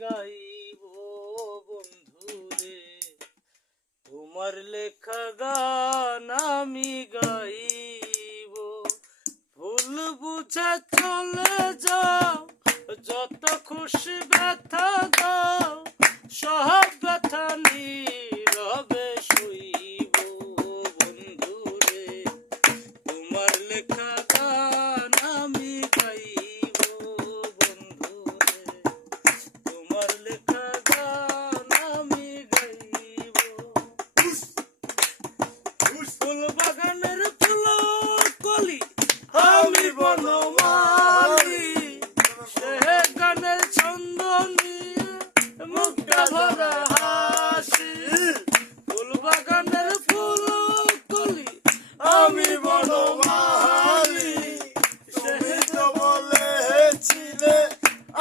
গাইব বন্ধুরে, তোমার লেখা গান আমি গাইব। ভুল বুঝে চলে যাও, যত খুশি ব্যথা দাও, সব ব্যথা নীরবে শুইব বন্ধুরে, তোমার লেখা গান আমি গাইব বন্ধুরে, তোমার লেখা গান আমি গাইব। ফুল বাগানের ফুল কলি আমি বনমালী, সে গানের ছন্দ নিয়ে মুখটা ভরা হাসি। ফুল বাগানের ফুল কলি আমি বনমালী, তুমি তো বলেছিলে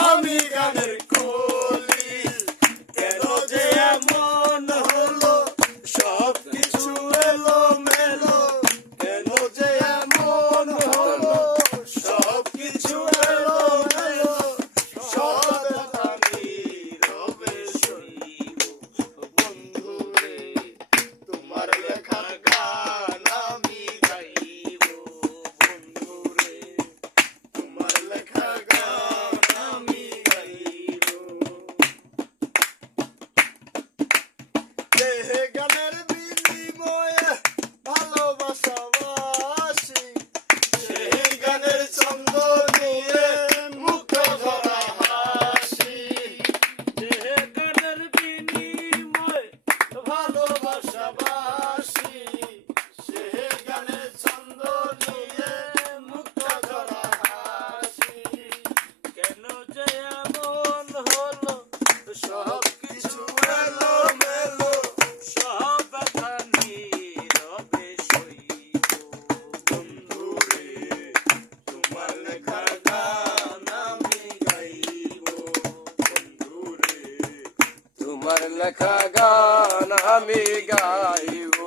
আমি গানের কলি, কেন যে এমন হলো সব কিছু এলো মেলো, কেন যে এমন হলো সব কিছু এলো মেলো, সব আমি রবে সইব বন্ধুরে, তোমার লেখার গান আমি গাইব বন্ধুরে, তোমার লেখা গান আমি গাইব। যে গানের বিনিময়ে ভালোবাসা বাসি, সেই গানের ছন্দ নিয়ে মুখ ধরা হাসি, যে গানের বিনিময়ে ভালোবাসা বাসি, সেই গানের ছন্দ নিয়ে মুখ ধরা হাসি, কেন যে এমন হলো সব কিছু এলো মেলো, সব ব্যথা নীরবে সইব বন্ধুরে, তোমার লেখা গান আমি গাইব বন্ধুরে, তোমার লেখা গান আমি গাইব।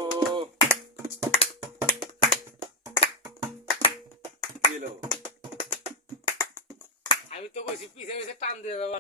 আমি তো কইছি পিছে পিছে টান দিয়ে যাবো।